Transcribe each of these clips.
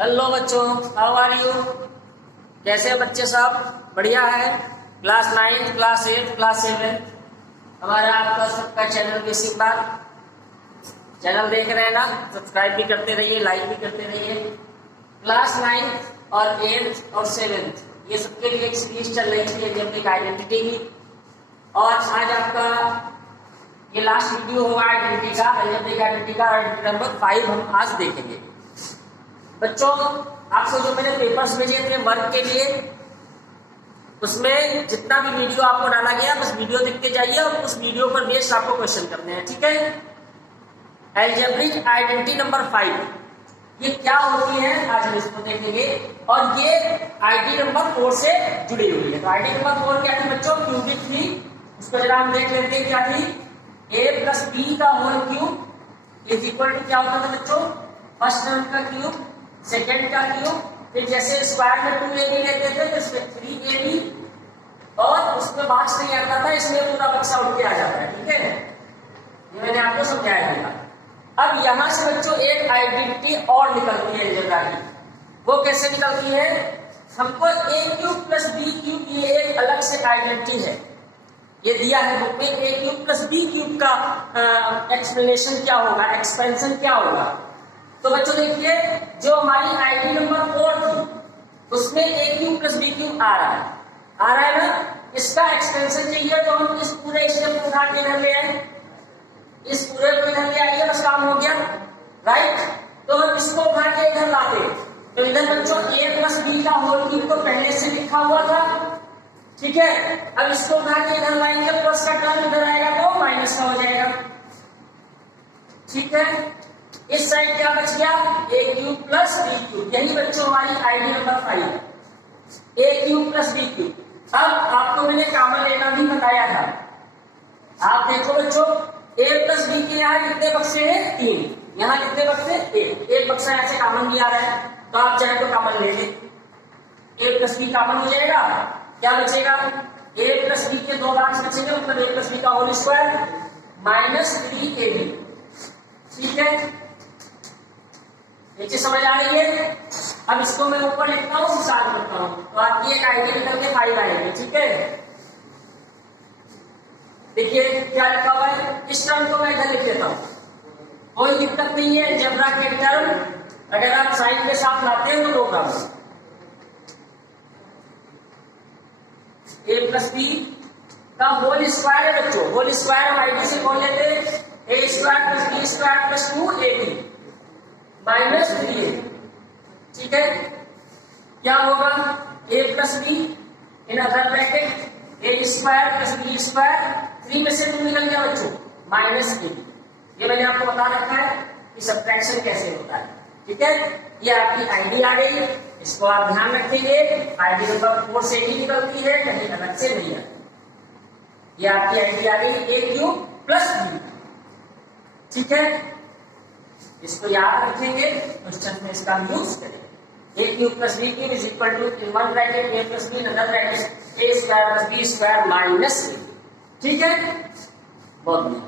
Hello बच्चों, how are you? कैसे बच्चे सब? बढ़िया है। क्लास 9, क्लास 8, क्लास 7 हमारा आपका सबका चैनल बेसिक बात चैनल देख रहे हैं ना? सब्सक्राइब भी करते रहिए, लाइक भी करते रहिए। क्लास 9 और 8 और 7 ये सबके लिए एक सीरीज चल रही थी एल्जेब्रिक आइडेंटिटी की, और आज आपका ये लास्ट वीडियो होगा आइडेंटिटी का, एल्जेब्रिक आइडेंटिटी का आइडेंटिटी नंबर 5 हम आज देखेंगे। बच्चों, आपको जो मैंने पेपर्स भेजे थे वर्क के लिए, उसमें जितना भी वीडियो आपको डाला गया बस वीडियो देखते जाइए और उस वीडियो पर बेस्ड आपको क्वेश्चन करने हैं, ठीक है। एल्जेब्रिक आइडेंटिटी नंबर 5 ये क्या होती है आज हम इसको देखेंगे, और ये आईडी नंबर 4 से जुड़ी हुई है। तो आईडी नंबर 4 क्या थी बच्चों? क्यूबिक थी। उसको जरा हम देख लेते हैं क्या थी। a प्लस बी का whole cube is equal to क्या होता था बच्चों? फर्स्ट टर्म का क्यूब, सेकेंड का क्यूब, फिर जैसे स्क्वायर में 2ab लेते थे तो इसमें 3ab, और उसमें मार्क्स नहीं आता था, इसमें पूरा बक्सा उठ के आ जाता है, ठीक है। ये मैंने आपको समझाया था। अब यहां से बच्चों एक आइडेंटिटी और निकलती है अलजेब्रा की। वो कैसे निकलती है? हमको a cube plus b cube ये एक अलग से आइडेंटिटी है, ये दिया है बुक में। a cube plus b cube का एक्सप्लेनेशन क्या होगा, एक्सपेंशन क्या होगा। तो बच्चों देखिए, जो हमारी आईडी नंबर 4 थी उसमें a cube plus b cube आ रहा है ना? इसका एक्सपेंशन चाहिए तो हम इस पूरे स्टेप को उठा के इधर ले आए, इस पूरे को इधर ले आइए, बस काम हो गया, राइट। तो हम इसको उठा के इधर लाते, तो इधर बच्चों a प्लस b का होल क्यूब तो पहले से लिखा हुआ था, ठीक है। अब इसको उठा के इधर लाएंगे, प्लस का टर्म इधर आएगा तो माइनस का हो जाएगा, ठीक है। इस साइड क्या बच गया? a cube plus b cube. यही बच्चों हमारी आईडी नंबर 5 है, a cube plus b cube. अब आपको मैंने कॉमन लेना भी बताया था। आप देखो बच्चों, a प्लस b के यहाँ कितने बक्से हैं? 3। यहाँ कितने बक्से? एक बक्सा ऐसे कॉमन भी आ रहा है, तो आप चाहे तो कॉमन ले लें। a प्लस b कॉमन हो जाएगा, क्या बचेगा? a प्लस b के 2 मार्क्स बचेंगे, मतलब a प्लस b का होल स्क्वायर माइनस 3ab, ठीक है। ये चीज समझ आ रही है? अब इसको मैं ऊपर लिखता हूँ, साथ करता हूँ, तो आपकी एक आईडी निकल के 5 आएगी, ठीक है। देखिए क्या लिखा हुआ है, इस टर्म को मैं इधर लिख लेता हूँ, कोई दिक्कत नहीं है। अलजेब्रा के टर्म अगर आप साइन के साथ लाते हो तो no problem. a plus B का होल स्क्वायर है बच्चों, होल स्क्वायर हम आईडी से खोल लेते हैं, a square plus b square plus 2ab minus 3a, ठीक है। क्या होगा? a plus b in other bracket a square plus b square, 3 में से 2 निकल गया बच्चों, माइनस ab। ये मैंने आपको बता रखा है कि सब्ट्रैक्शन कैसे होता है, ठीक है। ये आपकी आईडी आ गई, इसको आप ध्यान रखेंगे। आईडी नंबर 4 से ही निकलती है, कहीं अलग से नहीं आती। ये आपकी आईडी आ गई a क्यूब प्लस b, ठीक है। इसको याद रखेंगे, क्वेश्चन में इसका यूज करेंगे। a cube plus b cube is equal to in one bracket a plus b other bracket a square plus b square minus a, ठीक है। बहुत बढ़िया।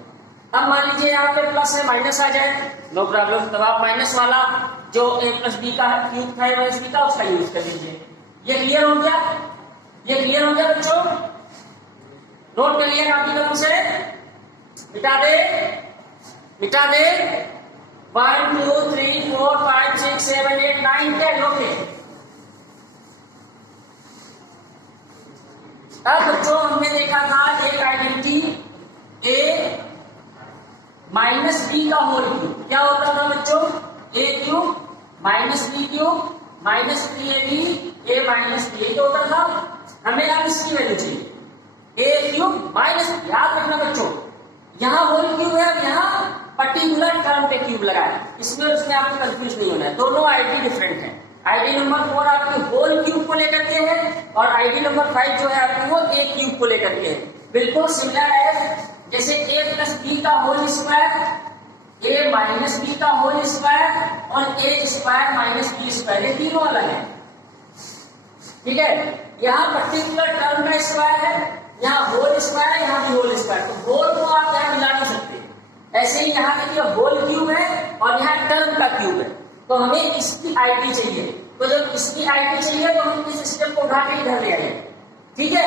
अब मान लीजिए यहाँ पे प्लस है, माइनस आ जाए, नो प्रॉब्लम। तब आप माइनस वाला जो a प्लस b का क्यूब था माइनस b का, उसका यूज कर लीजिए। ये क्लियर हो गया? ये क्लियर हो गया बच्चों? नोट कर लिया काफी कदम से, मिटा दे 1 2 3 4 5 6 7 8 9 10, ओके। अब बच्चों हमने देखा था एक आइडेंटिटी a माइनस बी का होल क्यूब क्या होता था बच्चों? a cube minus B cube minus 3ab a minus b तो होता था। हमें अब इसकी वैल्यू चाहिए a क्यूब माइनस, याद रखना बच्चों, यहाँ होल क्यूब है, यहाँ पर्टिकुलर टर्म पे क्यूब लगाए, इसमें उसमें आपको कंफ्यूज नहीं होना है। दोनों आईडी डिफरेंट है। आईडी नंबर 4 आपकी होल क्यूब को लेकर के है, और आईडी नंबर 5 जो है आपकी वो a क्यूब को लेकर के है। बिल्कुल सिमिलर है, जैसे a प्लस बी का whole square, a minus B का होल स्क्वायर और a square minus B square, ये तीनों अलग है, ठीक है। यहाँ पर्टिकुलर टर्म का स्क्वायर है, यहाँ होल स्क्वायर है, यहाँ भी होल स्क्वायर, ऐसे ही यहाँ देखिए होल क्यूब है और यहाँ टर्म का क्यूब है, तो हमें इसकी आईडी चाहिए। तो जब इसकी आईडी चाहिए तो हम इस स्टेप को उठा के इधर ले आएंगे, ठीक है,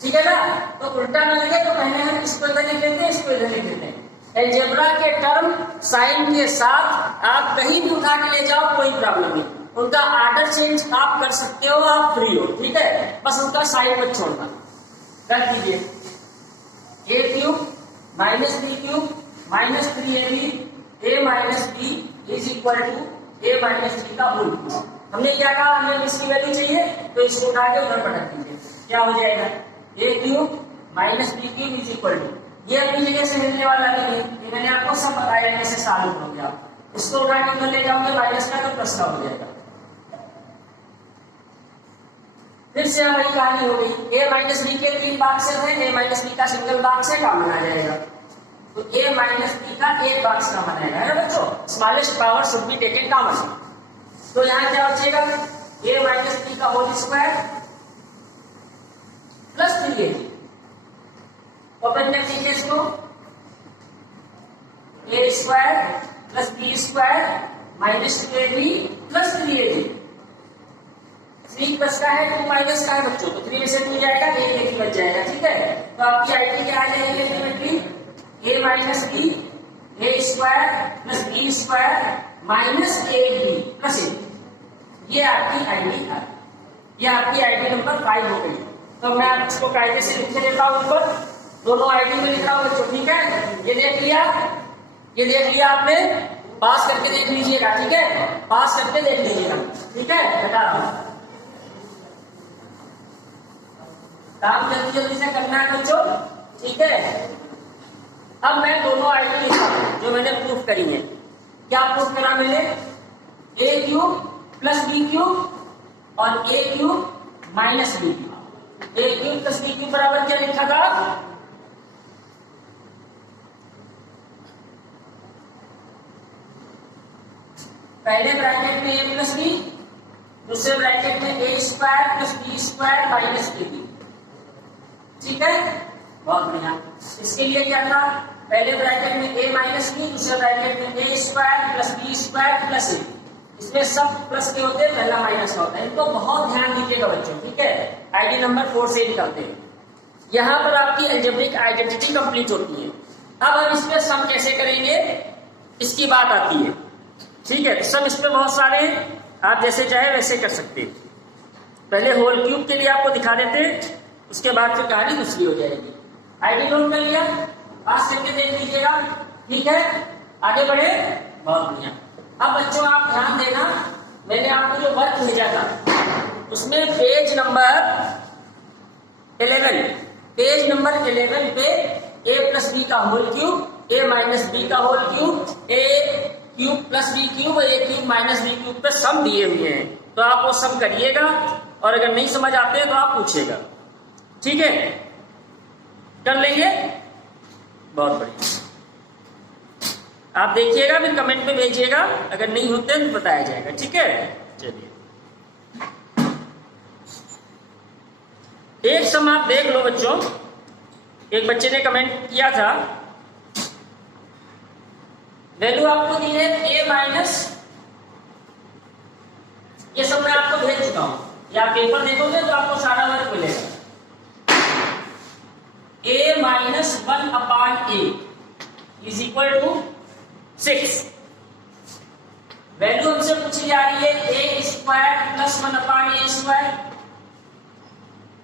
ठीक है ना। तो उल्टा ना लगे तो पहले हम इसको इधर लिख लेते हैं, इसको इधर लिख लेते हैं। अलजेब्रा के टर्म साइन के साथ आप कहीं भी उठा के ले जाओ, कोई प्रॉब्लम नहीं, उनका आर्डर चेंज आप कर सकते हो, आप फ्री हो, ठीक है, बस उनका साइन मत छोड़ना। कर दीजिए A cube minus B cube minus 3ab a minus B is equal to a minus B का होल क्यूब। हमने क्या कहा, हमें इसकी वैल्यू चाहिए, तो इसको उठा के उधर पलट दीजिए, क्या हो जाएगा a cube minus B cube is equal to, ये अपनी जगह से मिलने वाला नहीं, ये मैंने आपको सब बताया कैसे सॉल्व हो गया। इसको उठा के उधर ले जाओगे माइनस का तो प्लस का हो जाएगा। फिर से वही कहानी हो गई, a माइनस बी के 3 बाक्स है, a माइनस बी का सिंगल बाक्स है, कॉमन आ जाएगा, तो a माइनस बी का एक बाक्स कॉमन आएगा, है ना बच्चों। Smallest power should be taken common. तो यहाँ क्या बचेगा, a माइनस बी का whole square plus 3ab, open कर दीजिए इसको, a square plus b square minus 2ab plus 3ab। 3 plus का है 2 माइनस का है बच्चों, तो 3 में से 2 जाएगा, एक ही बच जाएगा, ठीक है। तो आपकी आईडी क्या आ जाएगी ultimately, a minus b a square plus b square minus 8b plus a, ये आपकी आईडी है, ये आपकी आईडी नंबर 5 हो गई। तो मैं इसको कायदे से लिख देता हूँ ऊपर, दोनों आईडी में लिख रहा हूँ बच्चों, ठीक है। ये देख लिया, ये देख लिया आपने, पास करके देख लीजिएगा, ठीक है, पास करके देख लीजिएगा, ठीक है। बता रहा हूँ, काम जल्दी जल्दी से करना है बच्चों, ठीक है। अब मैं दोनों आईडी लिखता हूं जो मैंने प्रूफ करी है। क्या प्रूफ करा मैंने, a cube plus B cube और a cube minus B cube. a cube plus B cube बराबर क्या लिखा था, पहले ब्रैकेट में a प्लस बी, दूसरे ब्रैकेट में a square plus b square minus ab, ठीक है, बहुत बढ़िया। इसके लिए क्या था, पहले ब्रैकेट में a माइनस बी, दूसरे ब्रैकेट में a square plus b square plus a, इसमें सब प्लस के होते हैं, पहला माइनस का होता है, इनको बहुत ध्यान दीजिएगा बच्चों, ठीक है। आईडी नंबर 4 से निकालते हैं, यहाँ पर आपकी अलजेब्रिक आइडेंटिटी कंप्लीट होती है। अब हम इस पे सम कैसे करेंगे, इसकी बात आती है, ठीक है। सम इस पे बहुत सारे हैं, आप जैसे चाहे वैसे कर सकते हैं। पहले होल क्यूब के लिए आपको दिखा देते हैं, उसके बाद फिर कहानी दूसरी हो जाएगी। आईडी नोट कर लिया, पास करके देख लीजिएगा, ठीक है, आगे बढ़े, बहुत बढ़िया। अब बच्चों आप ध्यान देना, मैंने आपको जो वर्क भेजा था उसमें पेज नंबर 11, पेज नंबर 11 पे a प्लस बी का whole cube, a minus B का whole cube, a cube plus B cube, a cube minus B cube पे सम दिए हुए हैं, तो आप वो सम करिएगा, और अगर नहीं समझ आते हैं तो आप पूछिएगा, ठीक है, कर लेंगे, बहुत बढ़िया। आप देखिएगा, फिर कमेंट में भेजिएगा, अगर नहीं होते तो बताया जाएगा, ठीक है। चलिए एक सम आप देख लो बच्चों, एक बच्चे ने कमेंट किया था, वैल्यू आपको दी है a माइनस, ये सब मैं आपको भेज चुका हूं, या पेपर देखोगे तो आपको सारा वर्क मिलेगा। a minus 1/a is equal to 6। Value हमसे पूछी जा रही है a square plus 1/a square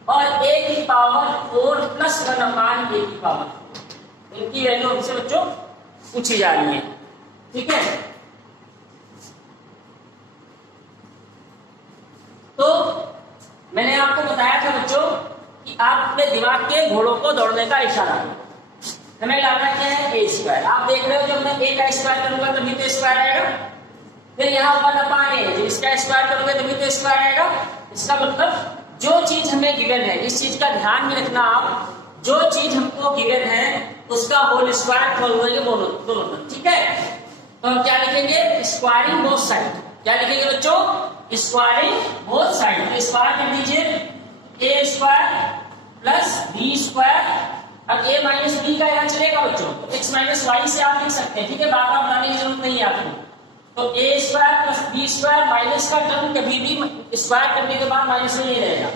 और a की पावर 4 प्लस 1/a की पावर, इनकी वैल्यू हमसे बच्चों पूछी जा रही है, ठीक है। तो मैंने आपको बताया था बच्चों कि आप अपने दिमाग के घोड़ों को दौड़ने का इशारा है, हमें लाना क्या है a स्क्वायर। आप देख रहे हो जब मैं a का स्क्वायर करूंगा तभी तो स्क्वायर आएगा, फिर यहाँ 1/a, जब इसका स्क्वायर करोगे तभी तो स्क्वायर आएगा। इसका मतलब जो चीज हमें गिवन है, इस चीज का ध्यान में रखना आप, जो चीज हमको गिवन है उसका होल स्क्वायर खोलेंगे दोनों, ठीक है। तो हम क्या लिखेंगे, स्क्वायरिंग बोथ साइड, क्या लिखेंगे बच्चों, स्क्वायरिंग बोथ साइड। तो स्क्वायर कर दीजिए a square plus b square अब a माइनस बी का यहाँ चलेगा बच्चों, तो x माइनस वाई से आप लिख सकते हैं, ठीक है, बार बार बनाने की जरूरत नहीं है आपको। तो a square plus b square, minus का टर्म कभी भी स्क्वायर करने के बाद माइनस में नहीं रहेगा।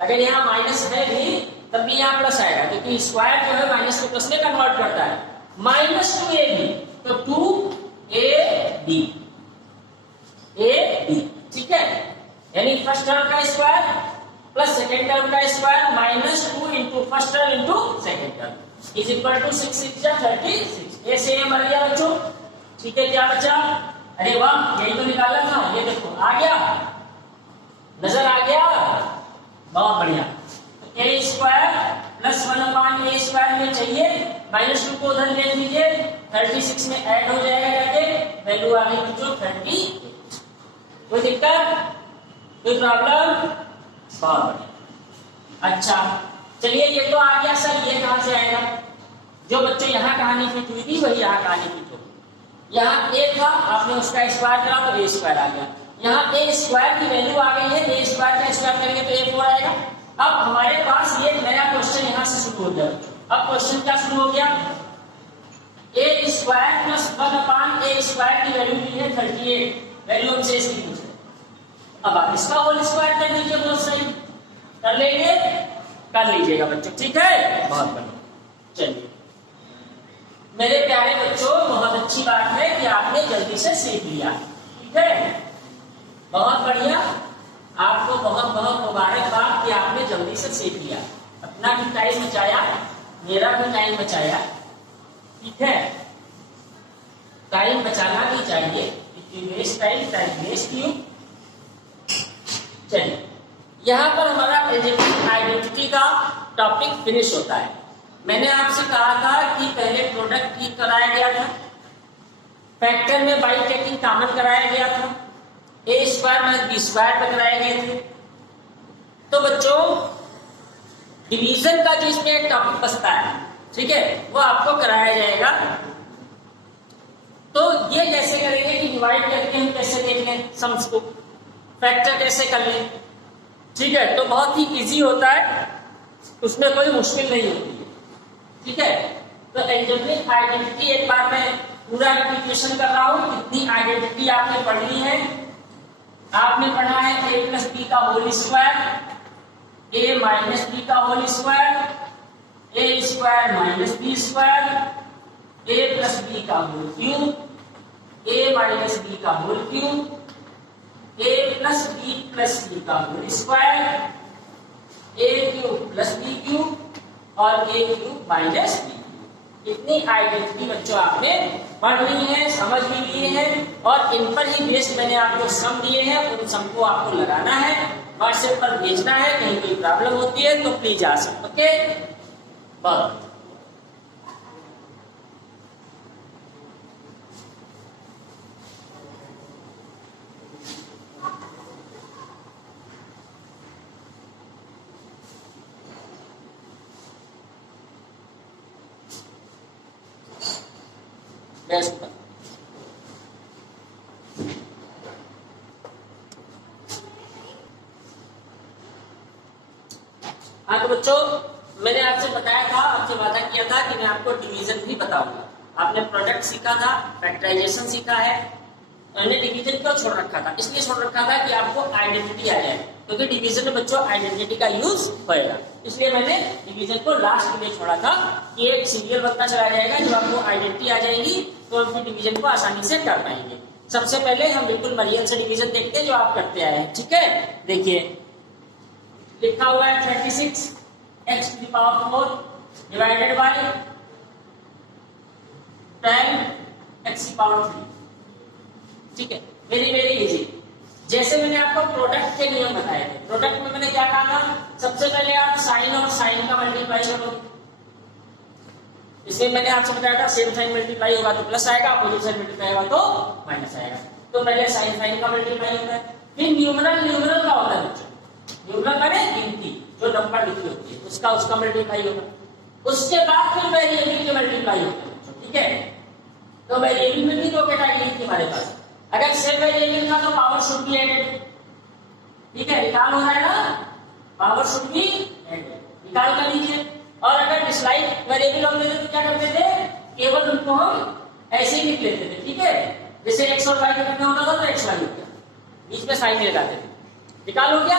अगर यहाँ माइनस है भी तब भी यहाँ प्लस आएगा, क्योंकि स्क्वायर जो है माइनस को प्लस में कन्वर्ट करता है। माइनस 2ab, तो 2ab, ठीक है, यानी फर्स्ट टर्म का स्क्वायर प्लस सेकेंड टर्म का square minus 2 into first term into second term is equal to 6 6 36। ऐसे ये मर गया बच्चों, ठीक है। क्या बचा? अरे वाह, यही तो निकाला था, ये देखो आ गया, नजर आ गया, बहुत बढ़िया। तो ए स्क्वायर प्लस 1/a स्क्वायर में चाहिए, माइनस 2 को उधर ले लीजिए, 36 में ऐड हो जाएगा, जाके वैल्यू आ गई बच्चों 38। कोई दिक्कत, कोई प्रॉब्लम? बहुत बढ़िया। अच्छा चलिए, ये तो आ गया सर, ये कहां से आएगा? जो बच्चों यहाँ कहानी फिट हुई थी वही यहाँ कहानी फिट होगी। यहाँ a था, आपने उसका स्क्वायर करा तो a स्क्वायर आ गया। यहाँ a स्क्वायर की वैल्यू आ गई है, a स्क्वायर का स्क्वायर करेंगे तो a4 आएगा। अब हमारे पास ये नया क्वेश्चन यहाँ से शुरू हो गया। अब क्वेश्चन क्या शुरू हो गया? a square plus 1/a square की वैल्यू दी है 38, वैल्यू हमसे इसकी पूछ रहे। अब आप इसका होल स्क्वायर कर लीजिए, बहुत सही, कर लेंगे, कर लीजिएगा बच्चों, ठीक है, बहुत बढ़िया। चलिए मेरे प्यारे बच्चों, बहुत अच्छी बात है कि आपने जल्दी से सीख लिया, ठीक है, बहुत बढ़िया। आपको बहुत बहुत मुबारकबाद कि आपने जल्दी से सीख लिया, अपना भी टाइम बचाया, मेरा भी टाइम बचाया, ठीक है। टाइम बचाना भी चाहिए, if you waste time, time waste you. चलिए यहाँ पर हमारा एल्जेब्रिक आइडेंटिटी का टॉपिक फिनिश होता है। मैंने आपसे कहा था कि पहले प्रोडक्ट ठीक कराया गया था, फैक्टर में बाई टेकिंग कॉमन कराया गया था, a square minus B square पर कराए गए थे। तो बच्चों डिवीजन का जो इसमें एक टॉपिक बचता है, ठीक है, वो आपको कराया जाएगा। तो ये कैसे करेंगे कि डिवाइड करके हम कैसे देख लें सम्स को, फैक्टर कैसे कर लें, ठीक है। तो बहुत ही इजी होता है, उसमें कोई मुश्किल नहीं होती है, ठीक है। तो एल्जेब्रिक आइडेंटिटी एक बार मैं पूरा रिपीटेशन कर रहा हूं, कितनी आइडेंटिटी आपने पढ़नी है। आपने पढ़ा है a प्लस बी का whole square, a minus B का whole square, a square minus B square, a plus B का whole cube, a minus B का whole cube, a plus B का whole square, a cube plus B cube और a cube minus B. इतनी identity बच्चों आपने पढ़नी है, समझ भी लिए हैं, और इन पर ही बेस्ड मैंने आपको सम दिए हैं, उन सम को आपको लगाना है, व्हाट्सएप पर भेजना है। कहीं कोई प्रॉब्लम होती है तो प्लीज आ सकते, ओके। बहुत बेस्ट। हाँ तो बच्चों मैंने आपसे बताया था, आपसे वादा किया था कि मैं आपको डिवीजन भी बताऊंगा। आपने प्रोडक्ट सीखा था, फैक्टराइजेशन सीखा है, मैंने डिवीजन क्यों छोड़ रखा था? इसलिए छोड़ रखा था कि आपको आइडेंटिटी आ जाए, क्योंकि डिवीजन में बच्चों आइडेंटिटी का यूज होएगा, इसलिए मैंने डिवीजन को लास्ट के लिए छोड़ा था कि एक सीरियल बनता चला जाएगा। जब आपको आइडेंटिटी आ जाएगी तो हम डिवीजन को आसानी से कर पाएंगे। सबसे पहले हम बिल्कुल मरियल से डिवीजन देखते हैं जो आप करते आए हैं, ठीक है। देखिए लिखा हुआ है 36 x to the power 4 divided by 10 x की पावर 3, ठीक है। Very very easy. जैसे मैंने आपको प्रोडक्ट के नियम बताए थे, प्रोडक्ट में मैंने क्या कहा था? सबसे पहले आप साइन और साइन का मल्टीप्लाई करो। इसलिए मैंने आपसे बताया था सेम साइन मल्टीप्लाई होगा तो प्लस आएगा, अपोजिट साइन मल्टीप्लाई होगा तो माइनस आएगा। तो पहले साइन साइन का मल्टीप्लाई होता है, फिर न्यूमरल न्यूमरल का होता है बच्चों। न्यूमरल माने गिनती, जो नंबर लिखी होती है उसका मल्टीप्लाई होगा। उसके बाद फिर वेरिएबल के मल्टीप्लाई होते हैं, ठीक है। तो वेरिएबल में भी दो कैटेगरी थी हमारे पास। अगर सेम वेरिएबल का तो पावर शुड बी एडेड, ठीक है, निकाल हो रहा है ना, पावर शुड बी एडेड, निकाल कर लीजिए। और अगर डिसलाइक वेरिएबल हम लेते तो क्या करते थे, केवल उनको हम ऐसे ही लिख लेते थे, ठीक है। जैसे x और y का करना होता था तो x y हो गया, बीच में साइन नहीं लगाते थे, निकाल हो गया।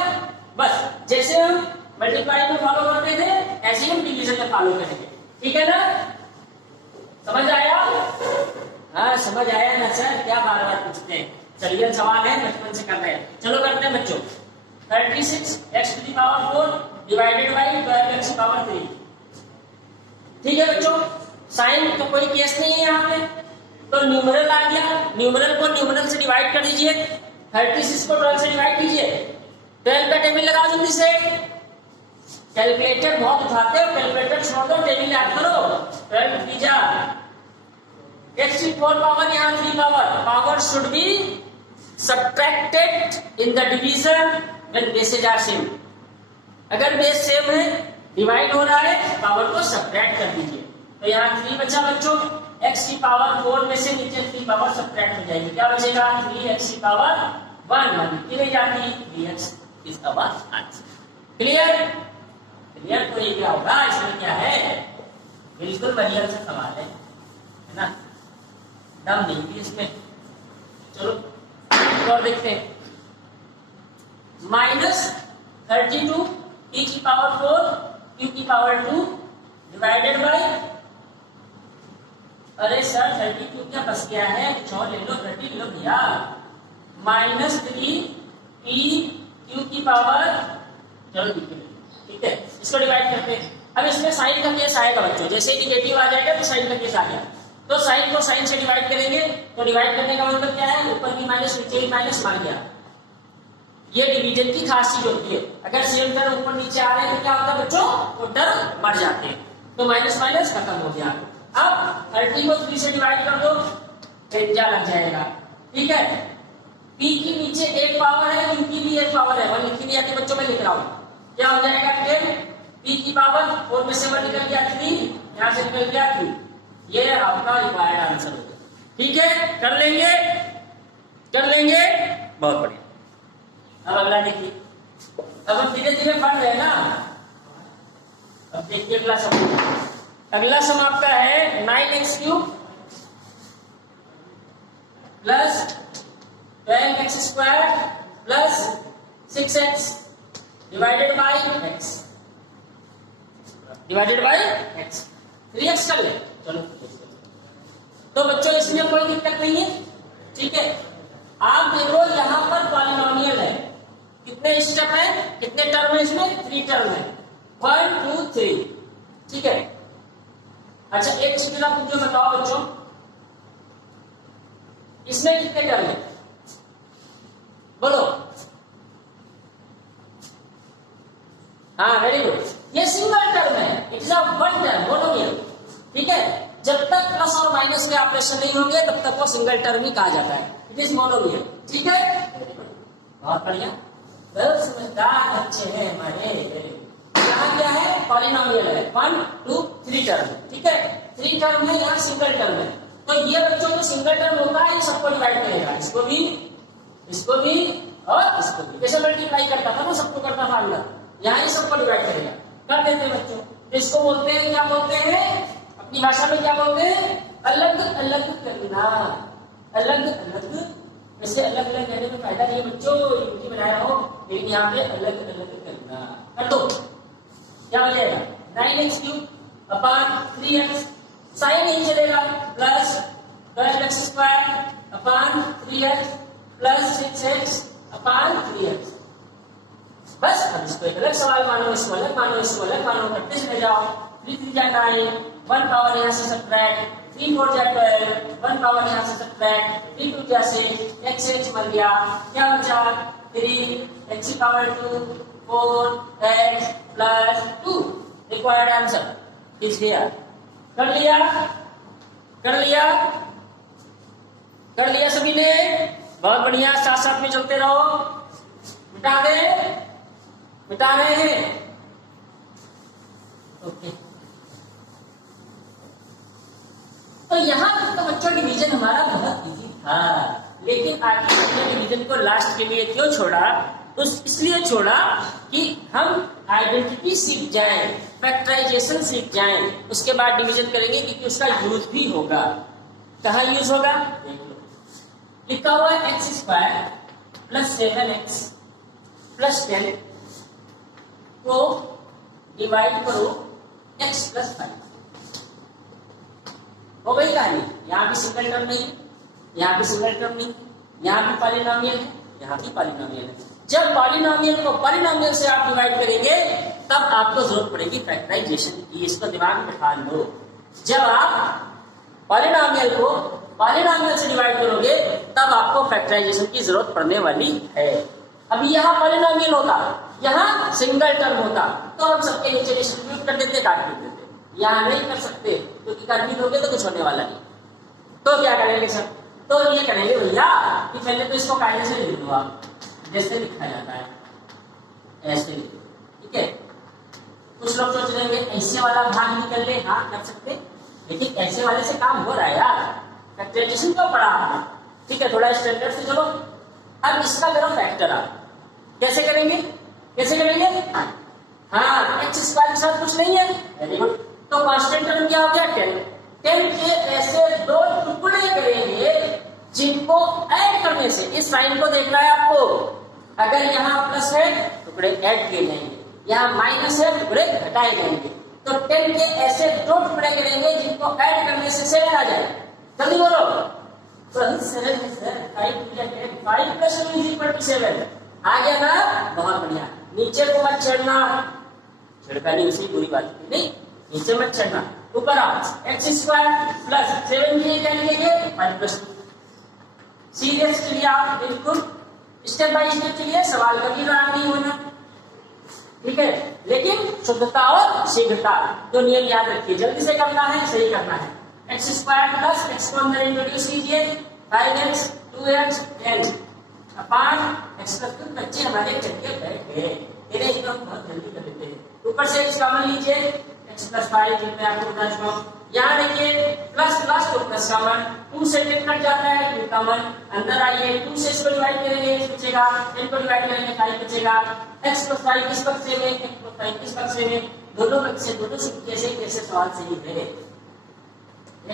बस जैसे हम मल्टीप्लाई में फॉलो करते थे ऐसे ही हम डिवीजन में फॉलो करेंगे, ठीक है ना। समझ आया? हाँ समझ आया ना सर, क्या बार बार पूछते हैं। चलिए सवाल है, बचपन से कर रहे हैं, चलो करते हैं बच्चों। 36 x to the power 4 divided by 12 x power 3, ठीक है बच्चों। साइन तो कोई केस नहीं है यहाँ पे, तो न्यूमरल आ गया, न्यूमरल को न्यूमरल से डिवाइड कर दीजिए, 36 को 12 से डिवाइड कीजिए, 12 का टेबल लगाओ जल्दी से। कैलकुलेटर बहुत उठाते हो, कैलकुलेटर छोड़ दो, टेबल याद करो। 12 कीजा x की 4 पावर यहाँ 3 power should be subtracted in the division when bases are same. अगर बेस सेम है, डिवाइड हो रहा है, पावर को सब्ट्रैक्ट कर दीजिए। तो यहाँ 3 बचा बच्चों, x की पावर 4 में से नीचे 3 पावर सब्ट्रैक्ट हो जाएगी, क्या बचेगा 3x की पावर 1 की नहीं जाती, 3x is our answer. Clear? Clear? तो ये क्या होगा, इसमें क्या है, बिल्कुल बढ़िया से सवाल है ना, दम नहीं भी इसमें। चलो और देखते हैं। -32 t की पावर 4 q की पावर 2 डिवाइडेड बाई, अरे सर 32 क्या बस गया है, कुछ और ले लो, 30 ले लो भैया, -3 p q की पावर, चलो ठीक है, इसको डिवाइड करते हैं। अब इसमें साइन का केस आएगा बच्चों, जैसे ही निगेटिव आ जाएगा तो साइन का केस आ गया, तो साइन को साइन से डिवाइड करेंगे, तो डिवाइड करने का मतलब क्या है, ऊपर भी माइनस नीचे भी माइनस, मार गया। ये डिवीजन की खास चीज होती है, अगर सेम टर्म ऊपर नीचे आ रहे हैं तो क्या होता है बच्चों, वो टर्म मर जाते हैं, तो माइनस माइनस खत्म हो गया। अब 30 को 3 से डिवाइड कर दो, त्रिज्या लग जाएगा, ठीक है। p की नीचे एक पावर है, q की भी एक पावर है, 1 लिख दिया कि बच्चों मैं लिख रहा हूं, क्या हो जाएगा 10 p की पावर 4 में से 1 निकल गया 3, यहां से निकल गया 2, ये आपका रिक्वायर्ड आंसर होगा, ठीक है। कर लेंगे, कर लेंगे, बहुत बढ़िया। अब अगला देखिए, अब हम धीरे धीरे पढ़ रहे हैं ना। अब देखिए अगला सम, अगला सम आपका है 9x³ plus 12x² plus 6x divided by x, divided by x, 3x कर ले, चलो। तो बच्चों इसमें कोई दिक्कत नहीं है, ठीक है। आप देखो यहाँ पर पॉलिनोमियल है, कितने स्टेप है, कितने टर्म है इसमें, 3 टर्म है, 1 2 3, ठीक है। अच्छा एक चीज आप मुझे बताओ बच्चों, इसमें कितने टर्म है, बोलो। हाँ वेरी गुड, ये सिंगल टर्म है, it is a one term monomial, ठीक है। जब तक प्लस और माइनस के ऑपरेशन नहीं होंगे तब तक वो सिंगल टर्म ही कहा जाता है, इट इज मोनोमियल, ठीक है। बहुत बढ़िया, बहुत समझदार बच्चे हैं हमारे। यहाँ क्या है, पॉलिनोमियल है, 1 2 3 टर्म, ठीक है। 3 टर्म है, यहाँ सिंगल टर्म है, तो ये बच्चों जो सिंगल टर्म होता है ये सबको डिवाइड करेगा, इसको भी और इसको भी, जैसे मल्टीप्लाई करता था ना, सबको करता था अंदर, यहाँ ही सबको डिवाइड करेगा, कर देते हैं बच्चों। तो इसको बोलते हैं, क्या बोलते हैं, अपनी भाषा में क्या बोलते हैं, अलग अलग करना, अलग अलग। वैसे अलग अलग कहने में फायदा नहीं है बच्चों, यूनिटी बना रहा हो, लेकिन यहाँ पे अलग अलग करना, कर दो, क्या हो जाएगा 9x³ अपॉन 3x, साइन नहीं चलेगा, plus 12x² upon 3x plus 6x upon 3x। बस अब इसको एक अलग सवाल मानो, इसको अलग मानो, इसको अलग मानो, करते चले जाओ। 3 3 जा 9, 1 पावर यहाँ से सब्ट्रैक्ट, 3 4 जा 12, 1 पावर यहाँ से सब्ट्रैक्ट, 3 2 जा 6, x मर गया, क्या बचा 3 x की power 2 4x plus 2, required answer is here. कर लिया, कर लिया, कर लिया सभी ने, बहुत बढ़िया, साथ साथ में चलते रहो, मिटा दे, मिटा रहे हैं, ओके। तो यहां तक तो बच्चों डिवीजन हमारा बहुत इजी था, लेकिन आखिर हमने डिवीजन को लास्ट के लिए क्यों छोड़ा, तो इसलिए छोड़ा कि हम आइडेंटिटी सीख जाएं, फैक्टराइजेशन सीख जाएं, उसके बाद डिवीजन करेंगे क्योंकि उसका यूज भी होगा। कहाँ यूज होगा देख लो, लिखा हुआ है x square plus 7x plus 10 को डिवाइड करो x प्लस 5। हो गई कहानी। यहाँ भी सिंगल टर्म नहीं है, यहाँ भी सिंगल टर्म नहीं है, यहाँ भी पॉलिनोमियल है, यहाँ भी पॉलिनोमियल है। जब पॉलिनोमियल को पॉलिनोमियल से आप डिवाइड करेंगे तब आपको जरूरत पड़ेगी फैक्टराइजेशन की। इसको दिमाग में बिठा लो। जब आप पॉलिनोमियल को पॉलिनोमियल से डिवाइड करोगे तब आपको फैक्टराइजेशन की जरूरत पड़ने वाली है। अभी यहाँ पॉलिनोमियल होता, यहाँ सिंगल टर्म होता तो हम सबके नीचे डिस्ट्रीब्यूट कर देते, काट देते। यहाँ नहीं कर सकते क्योंकि काट भी दोगे तो कुछ होने वाला नहीं। तो क्या करेंगे सर? तो ये करेंगे भैया कि पहले तो इसको कायदे से लिख लो आप, जैसे लिखा जाता है ऐसे लिख लो, ठीक है। कुछ लोग सोच रहे हैं ऐसे वाला भाग निकल ले, हाँ कर सकते, लेकिन ऐसे वाले से काम हो रहा है यार। फैक्टराइजेशन क्यों पढ़ा आपने? ठीक है, थोड़ा स्टैंडर्ड से चलो। अब इसका करो फैक्टर आप। कैसे करेंगे? कैसे करेंगे? हाँ, एक्स स्क्वायर के साथ कुछ नहीं है, वेरी गुड। तो कांस्टेंट टर्म क्या हो गया 10। 10 के ऐसे दो टुकड़े करेंगे जिनको ऐड करने से, इस साइन को देखना है आपको, अगर यहाँ प्लस है टुकड़े ऐड किए जाएंगे, यहाँ माइनस है टुकड़े घटाए जाएंगे। तो 10 के ऐसे दो टुकड़े करेंगे जिनको ऐड करने से 7 आ जाए। जल्दी बोलो। तो 7 है sir, 5 plus 2 is equal to 7 आ गया ना, बहुत बढ़िया। नीचे को मत छेड़ना, छिड़कानी उसी बुरी बात की नहीं, नीचे मत चढ़ना, ऊपर आओ। एक्स स्क्वायर प्लस 7 की क्या लिखेंगे 5 प्लस 2। सीरियस चलिए आप, बिल्कुल स्टेप बाय स्टेप चलिए, सवाल कभी राग नहीं होना, ठीक है। लेकिन शुद्धता और शीघ्रता तो नियम याद रखिए, जल्दी से करना है, सही करना है। एक्स स्क्वायर प्लस एक्स को अंदर इंट्रोड्यूस कीजिए, 5x 2x 10 अपान एक्स प्लस 2। बच्चे हमारे चक्के बैठ गए, इन्हें ही हम बहुत जल्दी कर लेते हैं। ऊपर से x कॉमन लीजिए, x प्लस 5 मैं आपको बता चुका हूँ। यहाँ देखिए प्लस प्लस तो प्लस कॉमन, 2 से 10 कट जाता है 2 कॉमन, अंदर आइए 2 से इसको डिवाइड करेंगे x बचेगा, 10 को डिवाइड करेंगे 5 बचेगा। x प्लस 5 किस बक्से में, x प्लस 5 किस बक्से में, दोनों बक्से दोनों सूत्र कैसे कैसे सवाल सही है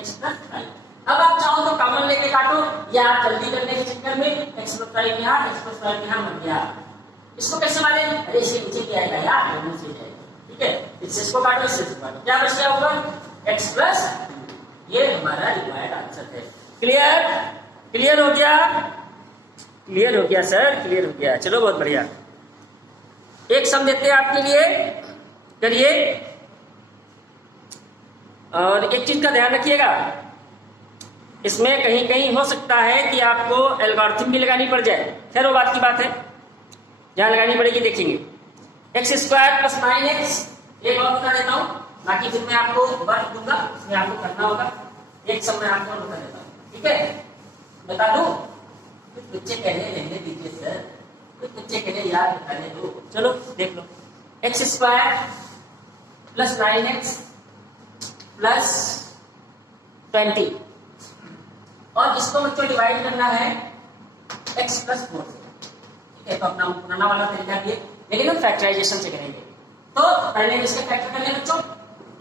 x प्लस 5। अब आप चाहो तो कॉमन लेके काटो, या आप जल्दी करने के चक्कर में x प्लस 5 यहाँ x प्लस 5 यहाँ मर गया। इसको कैसे मारे? अरे इसे नीचे क्या आएगा यार, नीचे जाएगा, ठीक है। इससे इसको काटो, इससे इसको काटो, क्या बच गया होगा x प्लस। ये हमारा रिक्वायर्ड आंसर है। क्लियर? क्लियर हो गया? क्लियर हो गया सर, क्लियर हो गया। चलो बहुत बढ़िया। एक सम देते हैं आपके लिए, करिए। और एक चीज का ध्यान रखिएगा, इसमें कहीं कहीं हो सकता है कि आपको एल्गोरिथम भी लगानी पड़ जाए, खैर वो बात की बात है, जहां लगानी पड़ेगी देखेंगे। एक्स स्क्वायर प्लस 9x, एक और बता देता हूँ, बाकी फिर मैं आपको वर्क दूंगा, उसमें आपको करना होगा। एक सब मैं आपको बता देता हूँ, ठीक है। बता दूं? कुछ बच्चे कहने रहने दीजिए सर, कुछ बच्चे कहने यार बताने दो। चलो देख लो, x square plus 9x plus 20, और इसको बच्चों डिवाइड करना है x प्लस 4 से, ठीक है। तो अपना पुराना वाला तरीका दिए, लेकिन हम फैक्टराइजेशन से करेंगे। तो पहले इसके फैक्टर कर लें बच्चों।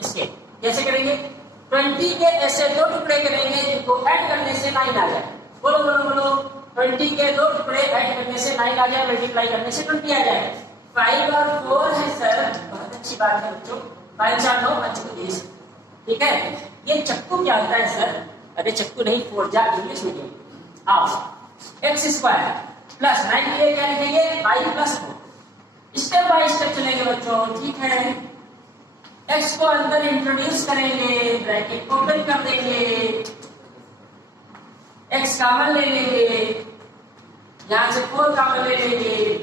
इसके कैसे करेंगे? 20 के ऐसे दो टुकड़े करेंगे जिनको ऐड करने से 9 आ जाए। बोलो बोलो बोलो, 20 के दो टुकड़े ऐड करने से 9 आ जाए, मल्टीप्लाई करने से 20 आ जाए। 5 और 4 है सर, बहुत अच्छी बात है बच्चों। 5 4 9 5 को 20, ठीक है। ये चक्कू क्या होता है सर? अरे चक्कू नहीं, 4 जा इंग्लिश मीडियम। आओ, एक्स स्क्वायर प्लस 9 के लिए क्या लिखेंगे 5 प्लस 4। स्टेप बाय स्टेप चलेंगे बच्चों, ठीक है। x को अंदर इंट्रोड्यूस करेंगे, ब्रैकेट ओपन कर देंगे, x कॉमन ले लेंगे, यहां से 4 कॉमन ले लेंगे,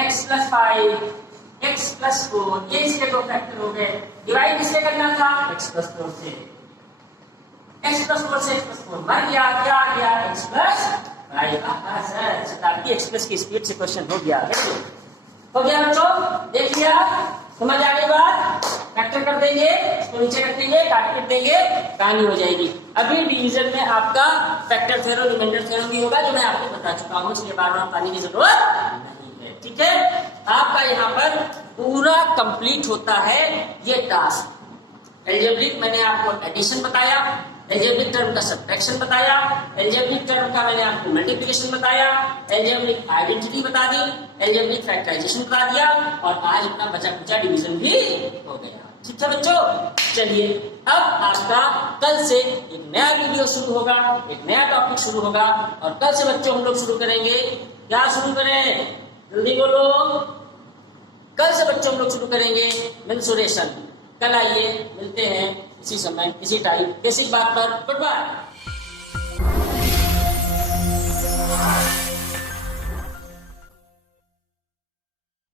x प्लस 5 x प्लस 4, ये इसके दो फैक्टर हो गए। डिवाइड किससे करना था? x प्लस 4 से। x प्लस 4 से x प्लस 4 मर गया, क्या आ गया? x plus 5। सर शताब्दी एक्सप्रेस की स्पीड से क्वेश्चन हो गया, हो गया बच्चों, देख लिया, समझ आ गई बात। फैक्टर कर देंगे, इसको नीचे रख देंगे, काट देंगे, कहानी हो जाएगी। अभी डिवीजन में आपका फैक्टर थ्योरम, रिमाइंडर थ्योरम भी होगा, जो मैं आपको बता चुका हूँ, इसलिए बार बार बताने की जरूरत नहीं है। ठीक है, आपका यहाँ पर पूरा कंप्लीट होता है ये टास्क। एल्जेब्रिक मैंने आपको एडिशन बताया, एल्जेब्रिक टर्म का सब्ट्रैक्शन बताया, एल्जेब्रिक टर्म का मैंने आपको मल्टीप्लिकेशन बताया, एल्जेब्रिक आइडेंटिटी बता दी, एल्जेब्रिक फैक्टराइजेशन बता दिया, और आज अपना बचा कुचा डिवीजन भी हो गया। ठीक है बच्चों, चलिए अब आपका कल से एक नया वीडियो शुरू होगा, एक नया टॉपिक शुरू होगा, और कल से बच्चों हम लोग शुरू करेंगे, क्या शुरू करें, जल्दी बोलो। कल से बच्चों हम लोग शुरू करेंगे मेंसुरेशन। कल आइए मिलते हैं इसी समय इसी टाइम इसी बात पर। Good bye.